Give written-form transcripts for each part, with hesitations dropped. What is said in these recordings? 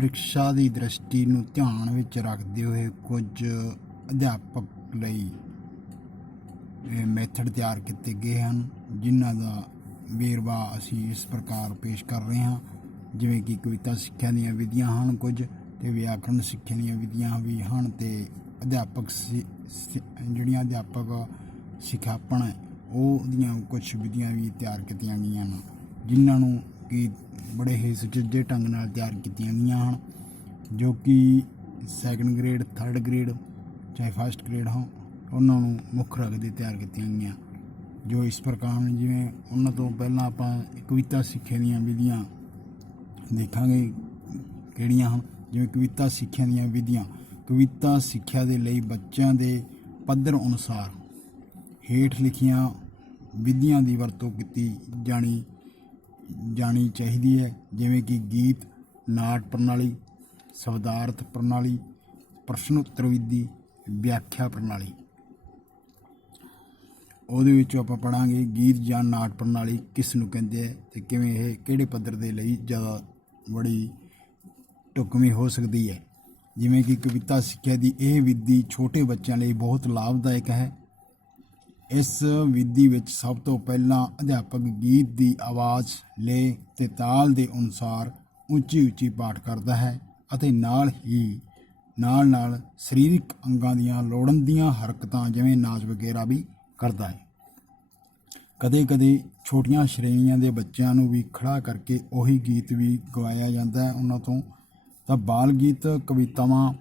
ਪ੍ਰੀਖਿਆ ਦੀ ਦ੍ਰਿਸ਼ਟੀ ਨੂੰ ਧਿਆਨ ਵਿੱਚ ਰੱਖਦੇ ਹੋਏ ਕੁਝ ਅਧਿਆਪਕ ਲਈ ਮੈਥਡ ਤਿਆਰ ਕੀਤੇ ਗਏ ਹਨ, ਜਿਨ੍ਹਾਂ ਦਾ ਵੇਰਵਾ ਅਸੀਂ ਇਸ ਪ੍ਰਕਾਰ ਪੇਸ਼ ਕਰ ਰਹੇ ਹਾਂ। ਜਿਵੇਂ ਕਿ ਕਵਿਤਾ ਸਿੱਖਿਆ ਦੀਆਂ ਵਿਧੀਆਂ ਹਨ ਕੁਝ, ਅਤੇ ਵਿਆਕਰਣ ਸਿੱਖਿਆ ਦੀਆਂ ਵਿਧੀਆਂ ਵੀ ਹਨ, ਅਤੇ ਅਧਿਆਪਕ ਜਿਹੜੀਆਂ ਅਧਿਆਪਕ ਸਿਖਿਆਪਣ ਹੈ ਉਹਦੀਆਂ ਕੁਛ ਵਿਧੀਆਂ ਵੀ ਤਿਆਰ ਕੀਤੀਆਂ ਗਈਆਂ ਹਨ, ਜਿਨ੍ਹਾਂ ਨੂੰ ਕਿ ਬੜੇ ਹੀ ਸੁਚੱਜੇ ਢੰਗ ਨਾਲ ਤਿਆਰ ਕੀਤੀਆਂ ਗਈਆਂ ਹਨ, ਜੋ ਕਿ ਸੈਕਿੰਡ ਗ੍ਰੇਡ, ਥਰਡ ਗ੍ਰੇਡ ਚਾਹੇ ਫਸਟ ਗ੍ਰੇਡ ਹੋਣ, ਉਹਨਾਂ ਨੂੰ ਮੁੱਖ ਰੱਖਦੇ ਤਿਆਰ ਕੀਤੀਆਂ ਗਈਆਂ, ਜੋ ਇਸ ਪ੍ਰਕਾਰ ਨੇ। ਜਿਵੇਂ ਉਹਨਾਂ ਤੋਂ ਪਹਿਲਾਂ ਆਪਾਂ ਕਵਿਤਾ ਸਿੱਖਿਆ ਦੀਆਂ ਵਿਧੀਆਂ ਦੇਖਾਂਗੇ ਕਿਹੜੀਆਂ ਹਨ। ਜਿਵੇਂ ਕਵਿਤਾ ਸਿੱਖਿਆ ਦੀਆਂ ਵਿਧੀਆਂ, ਕਵਿਤਾ ਸਿੱਖਿਆ ਦੇ ਲਈ ਬੱਚਿਆਂ ਦੇ ਪੱਧਰ ਅਨੁਸਾਰ ਹੇਠ ਲਿਖੀਆਂ ਵਿਧੀਆਂ ਦੀ ਵਰਤੋਂ ਕੀਤੀ ਜਾਣੀ ਚਾਹੀਦੀ ਹੈ। ਜਿਵੇਂ ਕਿ ਗੀਤ, ਨਾਟ ਪ੍ਰਣਾਲੀ, ਸ਼ਬਦਾਰਥ ਪ੍ਰਣਾਲੀ, ਪ੍ਰਸ਼ਨ ਉੱਤਰ ਵਿਧੀ, ਵਿਆਖਿਆ ਪ੍ਰਣਾਲੀ। ਉਹਦੇ ਵਿੱਚ ਆਪਾਂ ਪੜ੍ਹਾਂਗੇ ਗੀਤ ਜਾਂ ਨਾਟ ਪ੍ਰਣਾਲੀ ਕਿਸ ਨੂੰ ਕਹਿੰਦੇ ਹੈ ਅਤੇ ਕਿਵੇਂ ਇਹ ਕਿਹੜੇ ਪੱਧਰ ਦੇ ਲਈ ਜ਼ਿਆਦਾ ਬੜੀ ਢੁਕਵੀਂ ਹੋ ਸਕਦੀ ਹੈ। ਜਿਵੇਂ ਕਿ ਕਵਿਤਾ ਸਿੱਖਿਆ ਦੀ ਇਹ ਵਿਧੀ ਛੋਟੇ ਬੱਚਿਆਂ ਲਈ ਬਹੁਤ ਲਾਭਦਾਇਕ ਹੈ। ਇਸ ਵਿਧੀ ਵਿੱਚ ਸਭ ਤੋਂ ਪਹਿਲਾਂ ਅਧਿਆਪਕ ਗੀਤ ਦੀ ਆਵਾਜ਼, ਲੇਹ ਅਤੇ ਤਾਲ ਦੇ ਅਨੁਸਾਰ ਉੱਚੀ ਉੱਚੀ ਪਾਠ ਕਰਦਾ ਹੈ ਅਤੇ ਨਾਲ ਸਰੀਰਕ ਅੰਗਾਂ ਦੀਆਂ ਲੋੜੀਂਦੀਆਂ ਹਰਕਤਾਂ ਜਿਵੇਂ ਨਾਚ ਵਗੈਰਾ ਵੀ ਕਰਦਾ ਹੈ। ਕਦੇ ਕਦੇ ਛੋਟੀਆਂ ਸ਼੍ਰੇਣੀਆਂ ਦੇ ਬੱਚਿਆਂ ਨੂੰ ਵੀ ਖੜ੍ਹਾ ਕਰਕੇ ਉਹੀ ਗੀਤ ਵੀ ਗਵਾਇਆ ਜਾਂਦਾ ਹੈ ਉਹਨਾਂ ਤੋਂ। ਤਾਂ ਬਾਲ ਗੀਤ ਕਵਿਤਾਵਾਂ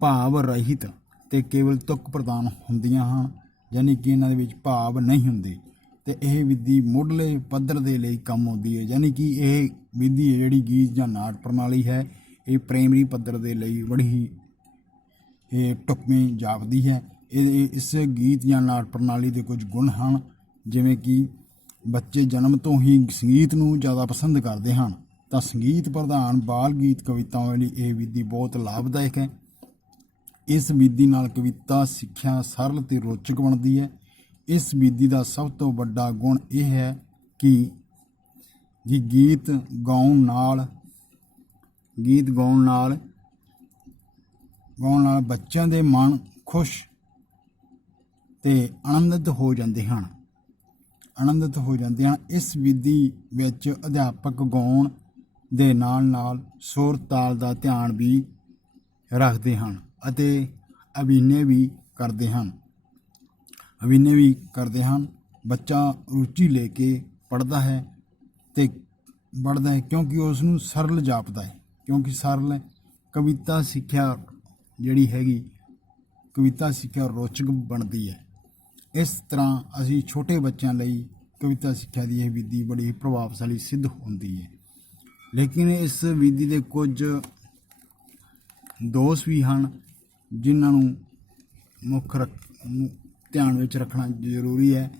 ਭਾਵ ਰਹਿਤ ਅਤੇ ਕੇਵਲ ਤੁਕ ਪ੍ਰਦਾਨ ਹੁੰਦੀਆਂ ਹਨ, ਯਾਨੀ ਕਿ ਇਹਨਾਂ ਦੇ ਵਿੱਚ ਭਾਵ ਨਹੀਂ ਹੁੰਦੇ, ਅਤੇ ਇਹ ਵਿਧੀ ਮੁੱਢਲੇ ਪੱਧਰ ਦੇ ਲਈ ਕੰਮ ਆਉਂਦੀ ਹੈ। ਯਾਨੀ ਕਿ ਇਹ ਵਿਧੀ ਹੈ ਜਿਹੜੀ ਗੀਤ ਜਾਂ ਨਾਟ ਪ੍ਰਣਾਲੀ ਹੈ, ਇਹ ਪ੍ਰਾਇਮਰੀ ਪੱਧਰ ਦੇ ਲਈ ਬੜੀ ਹੀ ਢੁਕਵੀਂ ਜਾਪਦੀ ਹੈ। ਇਸ ਗੀਤ ਜਾਂ ਨਾਟ ਪ੍ਰਣਾਲੀ ਦੇ ਕੁਝ ਗੁਣ ਹਨ, ਜਿਵੇਂ ਕਿ ਬੱਚੇ ਜਨਮ ਤੋਂ ਹੀ ਸੰਗੀਤ ਨੂੰ ਜ਼ਿਆਦਾ ਪਸੰਦ ਕਰਦੇ ਹਨ, ਤਾਂ ਸੰਗੀਤ ਪ੍ਰਧਾਨ ਬਾਲ ਗੀਤ ਕਵਿਤਾਵਾਂ ਲਈ ਇਹ ਵਿਧੀ ਬਹੁਤ ਲਾਭਦਾਇਕ ਹੈ। ਇਸ ਵਿਧੀ ਨਾਲ ਕਵਿਤਾ ਸਿੱਖਿਆ ਸਰਲ ਅਤੇ ਰੋਚਕ ਬਣਦੀ ਹੈ। ਇਸ ਵਿਧੀ ਦਾ ਸਭ ਤੋਂ ਵੱਡਾ ਗੁਣ ਇਹ ਹੈ ਕਿ ਗੀਤ ਗਾਉਣ ਨਾਲ ਬੱਚਿਆਂ ਦੇ ਮਨ ਖੁਸ਼ ਅਤੇ ਆਨੰਦਿਤ ਹੋ ਜਾਂਦੇ ਹਨ। ਇਸ ਵਿਧੀ ਵਿੱਚ ਅਧਿਆਪਕ ਗਾਉਣ ਦੇ ਨਾਲ ਸੁਰ ਤਾਲ ਦਾ ਧਿਆਨ ਵੀ ਰੱਖਦੇ ਹਨ ਅਤੇ ਅਭਿਨੈ ਵੀ ਕਰਦੇ ਹਨ। ਬੱਚਾ ਰੁਚੀ ਲੈ ਕੇ ਪੜ੍ਹਦਾ ਹੈ ਕਿਉਂਕਿ ਉਸ ਨੂੰ ਸਰਲ ਜਾਪਦਾ ਹੈ, ਕਿਉਂਕਿ ਸਰਲ ਕਵਿਤਾ ਸਿੱਖਿਆ ਜਿਹੜੀ ਹੈਗੀ ਕਵਿਤਾ ਸਿੱਖਿਆ ਰੋਚਕ ਬਣਦੀ ਹੈ। ਇਸ ਤਰ੍ਹਾਂ ਅਸੀਂ ਛੋਟੇ ਬੱਚਿਆਂ ਲਈ ਕਵਿਤਾ ਸਿੱਖਿਆ ਦੀ ਇਹ ਵਿਧੀ ਬੜੀ ਪ੍ਰਭਾਵਸ਼ਾਲੀ ਸਿੱਧ ਹੁੰਦੀ ਹੈ। ਲੇਕਿਨ ਇਸ ਵਿਧੀ ਦੇ ਕੁਝ ਦੋਸ਼ ਵੀ ਹਨ, ਜਿਨ੍ਹਾਂ ਨੂੰ ਮੁੱਖ ਧਿਆਨ ਵਿੱਚ ਰੱਖਣਾ ਜ਼ਰੂਰੀ ਹੈ।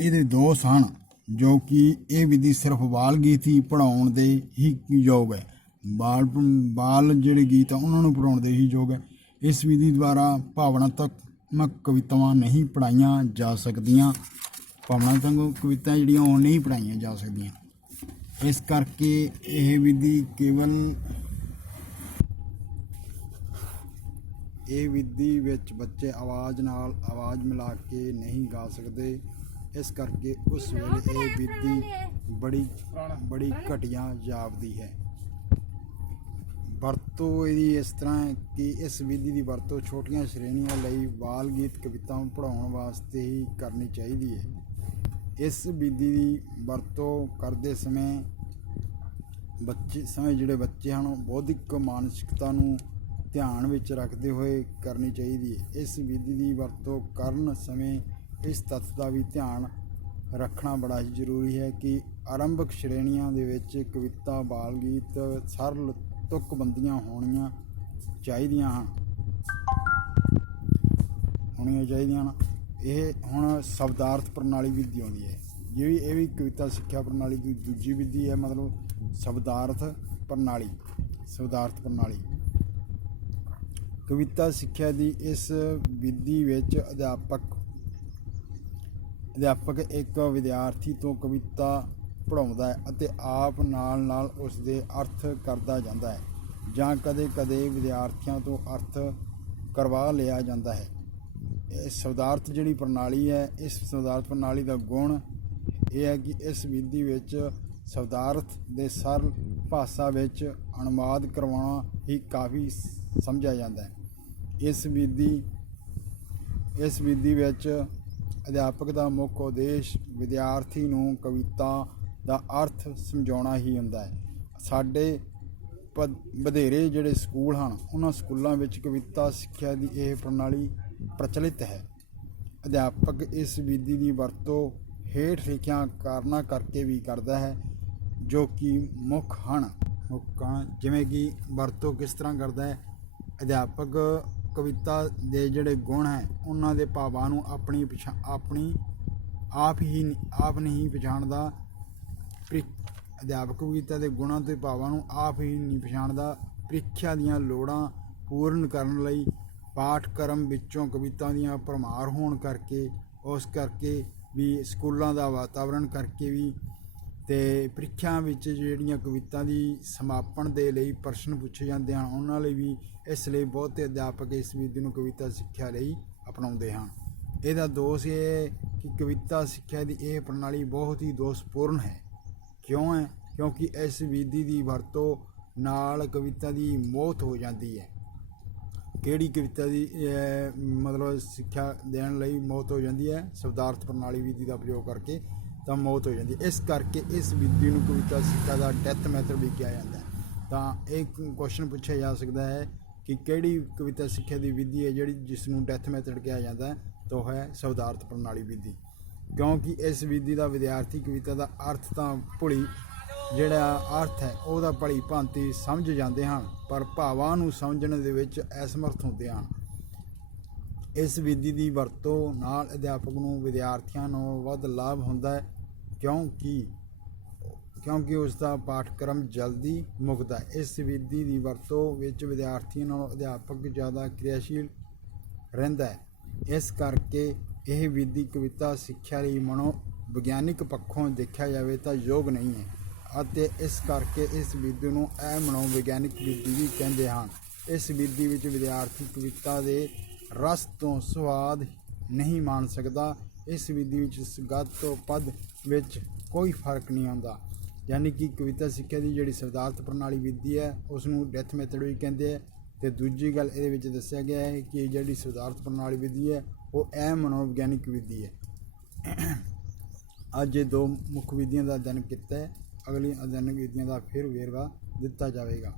ਇਹਦੇ ਦੋਸ਼ ਹਨ ਜੋ ਕਿ ਇਹ ਵਿਧੀ ਸਿਰਫ ਬਾਲ ਗੀਤ ਹੀ ਪੜ੍ਹਾਉਣ ਦੇ ਹੀ ਯੋਗ ਹੈ। ਬਾਲ ਜਿਹੜੇ ਗੀਤ ਆ ਉਹਨਾਂ ਨੂੰ ਪੜ੍ਹਾਉਣ ਦੇ ਹੀ ਯੋਗ ਹੈ। ਇਸ ਵਿਧੀ ਦੁਆਰਾ ਭਾਵਨਾਤਮਕ ਕਵਿਤਾਵਾਂ ਨਹੀਂ ਪੜ੍ਹਾਈਆਂ ਜਾ ਸਕਦੀਆਂ। ਭਾਵਨਾਤਮਕ ਕਵਿਤਾ ਜਿਹੜੀਆਂ ਉਹ ਨਹੀਂ ਪੜ੍ਹਾਈਆਂ ਜਾ ਸਕਦੀਆਂ। ਇਸ ਕਰਕੇ ਇਹ ਵਿਧੀ ਵਿੱਚ ਬੱਚੇ ਆਵਾਜ਼ ਨਾਲ ਆਵਾਜ਼ ਮਿਲਾ ਕੇ ਨਹੀਂ ਗਾ ਸਕਦੇ। ਇਸ ਕਰਕੇ ਉਸ ਵੇਲੇ ਇਹ ਵਿਧੀ ਬੜੀ ਘਟੀਆ ਜਾਪਦੀ ਹੈ। ਵਰਤੋਂ ਇਹਦੀ ਇਸ ਤਰ੍ਹਾਂ ਹੈ ਕਿ ਇਸ ਵਿਧੀ ਦੀ ਵਰਤੋਂ ਛੋਟੀਆਂ ਸ਼੍ਰੇਣੀਆਂ ਲਈ ਬਾਲ ਗੀਤ ਕਵਿਤਾਵਾਂ ਪੜ੍ਹਾਉਣ ਵਾਸਤੇ ਹੀ ਕਰਨੀ ਚਾਹੀਦੀ ਹੈ। ਇਸ ਵਿਧੀ ਦੀ ਵਰਤੋਂ ਕਰਦੇ ਸਮੇਂ ਜਿਹੜੇ ਬੱਚੇ ਹਨ ਉਹ ਬੌਧਿਕ ਮਾਨਸਿਕਤਾ ਨੂੰ ਧਿਆਨ ਵਿੱਚ ਰੱਖਦੇ ਹੋਏ ਕਰਨੀ ਚਾਹੀਦੀ ਹੈ। ਇਸ ਵਿਧੀ ਦੀ ਵਰਤੋਂ ਕਰਨ ਸਮੇਂ ਇਸ ਤੱਥ ਦਾ ਵੀ ਧਿਆਨ ਰੱਖਣਾ ਬੜਾ ਹੀ ਜ਼ਰੂਰੀ ਹੈ ਕਿ ਆਰੰਭਕ ਸ਼੍ਰੇਣੀਆਂ ਦੇ ਵਿੱਚ ਕਵਿਤਾ, ਬਾਲ ਗੀਤ ਸਰਲ ਤੁਕਬੰਦੀਆਂ ਹੋਣੀਆਂ ਚਾਹੀਦੀਆਂ ਹਨ। ਇਹ ਹੁਣ ਸ਼ਬਦਾਰਥ ਪ੍ਰਣਾਲੀ ਵਿਧੀ ਆਉਂਦੀ ਹੈ, ਇਹ ਵੀ ਕਵਿਤਾ ਸਿੱਖਿਆ ਪ੍ਰਣਾਲੀ ਦੀ ਦੂਜੀ ਵਿਧੀ ਹੈ, ਮਤਲਬ ਸ਼ਬਦਾਰਥ ਪ੍ਰਣਾਲੀ। ਕਵਿਤਾ ਸਿੱਖਿਆ ਦੀ ਇਸ ਵਿਧੀ ਵਿੱਚ ਅਧਿਆਪਕ ਇੱਕ ਵਿਦਿਆਰਥੀ ਤੋਂ ਕਵਿਤਾ ਪੜ੍ਹਾਉਂਦਾ ਹੈ ਅਤੇ ਆਪ ਨਾਲ ਉਸ ਦੇ ਅਰਥ ਕਰਦਾ ਜਾਂਦਾ ਹੈ ਜਾਂ ਕਦੇ-ਕਦੇ ਵਿਦਿਆਰਥੀਆਂ ਤੋਂ ਅਰਥ ਕਰਵਾ ਲਿਆ ਜਾਂਦਾ ਹੈ। ਇਹ ਸ਼ਬਦਾਰਥ ਜਿਹੜੀ ਪ੍ਰਣਾਲੀ ਹੈ, ਇਸ ਸ਼ਬਦਾਰਥ ਪ੍ਰਣਾਲੀ ਦਾ ਗੁਣ ਇਹ ਹੈ ਕਿ ਇਸ ਵਿਧੀ ਵਿੱਚ ਸ਼ਬਦਾਰਥ ਦੇ ਸਰਲ ਭਾਸ਼ਾ ਵਿੱਚ ਅਨੁਵਾਦ ਕਰਵਾਉਣਾ ਹੀ ਕਾਫੀ ਸਮਝਿਆ ਜਾਂਦਾ ਹੈ। ਇਸ ਵਿਧੀ ਵਿੱਚ ਅਧਿਆਪਕ ਦਾ ਮੁੱਖ ਉਦੇਸ਼ ਵਿਦਿਆਰਥੀ ਨੂੰ ਕਵਿਤਾ ਦਾ ਅਰਥ ਸਮਝਾਉਣਾ ਹੀ ਹੁੰਦਾ ਹੈ। ਸਾਡੇ ਵਧੇਰੇ ਜਿਹੜੇ ਸਕੂਲ ਹਨ, ਉਹਨਾਂ ਸਕੂਲਾਂ ਵਿੱਚ ਕਵਿਤਾ ਸਿੱਖਿਆ ਦੀ ਇਹ ਪ੍ਰਣਾਲੀ ਪ੍ਰਚਲਿਤ ਹੈ। ਅਧਿਆਪਕ ਇਸ ਵਿਧੀ ਦੀ ਵਰਤੋਂ ਹੇਠ ਲਿਖੀਆਂ ਕਾਰਨਾਂ ਕਰਕੇ ਵੀ ਕਰਦਾ ਹੈ, ਜੋ ਕਿ ਮੁੱਖ ਹਨ। ਜਿਵੇਂ ਕਿ ਵਰਤੋਂ ਕਿਸ ਤਰ੍ਹਾਂ ਕਰਦਾ ਹੈ। ਅਧਿਆਪਕ ਕਵਿਤਾ ਦੇ ਜਿਹੜੇ ਗੁਣ ਹੈ, ਉਹਨਾਂ ਦੇ ਭਾਵਾਂ ਨੂੰ ਆਪ ਨਹੀਂ ਪਛਾਣਦਾ। ਅਧਿਆਪਕ ਕਵਿਤਾ ਦੇ ਗੁਣਾਂ ਤੇ ਭਾਵਾਂ ਨੂੰ ਆਪ ਹੀ ਨਹੀਂ ਪਛਾਣਦਾ। ਪ੍ਰੀਖਿਆ ਦੀਆਂ ਲੋੜਾਂ ਪੂਰਨ ਕਰਨ ਲਈ ਪਾਠਕ੍ਰਮ ਵਿੱਚੋਂ ਕਵਿਤਾ ਦੀਆਂ ਭਰਮਾਰ ਹੋਣ ਕਰਕੇ, ਉਸ ਕਰਕੇ ਵੀ ਸਕੂਲਾਂ ਦਾ ਵਾਤਾਵਰਣ ਕਰਕੇ ਵੀ, ਅਤੇ ਪ੍ਰੀਖਿਆ ਵਿੱਚ ਜਿਹੜੀਆਂ ਕਵਿਤਾ ਦੀ ਸਮਾਪਨ ਦੇ ਲਈ ਪ੍ਰਸ਼ਨ ਪੁੱਛੇ ਜਾਂਦੇ ਹਨ, ਉਹਨਾਂ ਲਈ ਵੀ ਇਸ ਲਈ ਬਹੁਤੇ ਅਧਿਆਪਕ ਇਸ ਵਿਧੀ ਨੂੰ ਕਵਿਤਾ ਸਿੱਖਿਆ ਲਈ ਅਪਣਾਉਂਦੇ ਹਨ। ਇਹਦਾ ਦੋਸ਼ ਇਹ ਹੈ ਕਿ ਕਵਿਤਾ ਸਿੱਖਿਆ ਦੀ ਇਹ ਪ੍ਰਣਾਲੀ ਬਹੁਤ ਹੀ ਦੋਸ਼ਪੂਰਨ ਹੈ। ਕਿਉਂ ਹੈ? ਕਿਉਂਕਿ ਇਸ ਵਿਧੀ ਦੀ ਵਰਤੋਂ ਨਾਲ ਕਵਿਤਾ ਦੀ ਮੌਤ ਹੋ ਜਾਂਦੀ ਹੈ। ਕਿਹੜੀ ਕਵਿਤਾ ਦੀ ਮਤਲਬ ਸਿੱਖਿਆ ਦੇਣ ਲਈ ਮੌਤ ਹੋ ਜਾਂਦੀ ਹੈ? ਸ਼ਬਦਾਰਥ ਪ੍ਰਣਾਲੀ ਵਿਧੀ ਦਾ ਪ੍ਰਯੋਗ ਕਰਕੇ ਤਾਂ ਮੌਤ ਹੋ ਜਾਂਦੀ ਹੈ। ਇਸ ਕਰਕੇ ਇਸ ਵਿਧੀ ਨੂੰ ਕਵਿਤਾ ਸਿੱਖਿਆ ਦਾ ਡੈਥ ਮੈਥਡ ਵੀ ਕਿਹਾ ਜਾਂਦਾ ਹੈ। ਤਾਂ ਇਹ ਕੁਐਸਚਨ ਪੁੱਛਿਆ ਜਾ ਸਕਦਾ ਹੈ ਕਿ ਕਿਹੜੀ ਕਵਿਤਾ ਸਿੱਖਿਆ ਦੀ ਵਿਧੀ ਹੈ ਜਿਹੜੀ ਜਿਸ ਨੂੰ ਡੈਥ ਮੈਥਡ ਕਿਹਾ ਜਾਂਦਾ ਹੈ? ਤਾਂ ਉਹ ਹੈ ਸ਼ਬਦਾਰਥ ਪ੍ਰਣਾਲੀ ਵਿਧੀ। ਕਿਉਂਕਿ ਇਸ ਵਿਧੀ ਦਾ ਵਿਦਿਆਰਥੀ ਕਵਿਤਾ ਦਾ ਅਰਥ ਤਾਂ ਜਿਹੜਾ ਅਰਥ ਹੈ ਉਹਦਾ ਭਲੀ ਭਾਂਤੀ ਸਮਝ ਜਾਂਦੇ ਹਨ, ਪਰ ਭਾਵਾਂ ਨੂੰ ਸਮਝਣ ਦੇ ਵਿੱਚ ਅਸਮਰਥ ਹੁੰਦੇ ਹਨ। ਇਸ ਵਿਧੀ ਦੀ ਵਰਤੋਂ ਨਾਲ ਅਧਿਆਪਕ ਨੂੰ ਵਿਦਿਆਰਥੀਆਂ ਨੂੰ ਵੱਧ ਲਾਭ ਹੁੰਦਾ ਹੈ, ਕਿਉਂਕਿ ਉਸ ਦਾ ਪਾਠਕ੍ਰਮ ਜਲਦੀ ਮੁੱਕਦਾ ਹੈ। ਇਸ ਵਿਧੀ ਦੀ ਵਰਤੋਂ ਵਿੱਚ ਵਿਦਿਆਰਥੀਆਂ ਨਾਲੋਂ ਅਧਿਆਪਕ ਜ਼ਿਆਦਾ ਕਿਰਿਆਸ਼ੀਲ ਰਹਿੰਦਾ ਹੈ। ਇਸ ਕਰਕੇ ਇਹ ਵਿਧੀ ਕਵਿਤਾ ਸਿੱਖਿਆ ਲਈ ਮਨੋਵਿਗਿਆਨਿਕ ਪੱਖੋਂ ਦੇਖਿਆ ਜਾਵੇ ਤਾਂ ਯੋਗ ਨਹੀਂ ਹੈ, ਅਤੇ ਇਸ ਕਰਕੇ ਇਸ ਵਿਧੀ ਨੂੰ ਅਮਨੋਵਿਗਿਆਨਿਕ ਵਿਧੀ ਵੀ ਕਹਿੰਦੇ ਹਨ। ਇਸ ਵਿਧੀ ਵਿੱਚ ਵਿਦਿਆਰਥੀ ਕਵਿਤਾ ਦੇ ਰਸ ਤੋਂ ਸਵਾਦ ਨਹੀਂ ਮਾਣ ਸਕਦਾ। ਇਸ ਵਿਧੀ ਵਿੱਚ ਗਦ ਤੋਂ ਪਦ ਵਿੱਚ ਕੋਈ ਫਰਕ ਨਹੀਂ ਆਉਂਦਾ। ਯਾਨੀ ਕਿ ਕਵਿਤਾ ਸਿੱਖਿਆ ਦੀ ਜਿਹੜੀ ਸ਼ਬਦਾਰਥ ਪ੍ਰਣਾਲੀ ਵਿਧੀ ਹੈ, ਉਸ ਨੂੰ ਡੈਥ ਮੈਥਡ ਵੀ ਕਹਿੰਦੇ ਹੈ। ਅਤੇ ਦੂਜੀ ਗੱਲ ਇਹਦੇ ਵਿੱਚ ਦੱਸਿਆ ਗਿਆ ਹੈ ਕਿ ਜਿਹੜੀ ਸ਼ਬਦਾਰਥ ਪ੍ਰਣਾਲੀ ਵਿਧੀ ਹੈ ਉਹ ਮਨੋਵਿਗਿਆਨਿਕ ਵਿਧੀ ਹੈ। ਅੱਜ ਇਹ ਦੋ ਮੁੱਖ ਵਿਧੀਆਂ ਦਾ ਅਧਿਐਨ ਕੀਤਾ ਹੈ। ਅਗਲੀ ਅਧਿਐਨ ਵਿਧੀਆਂ ਦਾ ਫਿਰ ਵੇਰਵਾ ਦਿੱਤਾ ਜਾਵੇਗਾ।